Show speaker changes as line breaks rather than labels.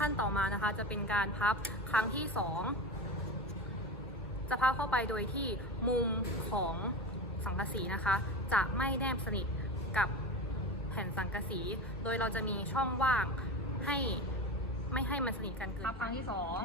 ขั้นต่อมานะคะ จะเป็นการพับครั้งที่สองจะพับเข้าไปโดยที่มุมของสังกะสีนะคะ จะไม่แนบสนิทกับแผ่นสังกะสี โดยเราจะมีช่องว่างให้ไม่ให้มันสนิทกันเกิน
พับครั้งที่สอง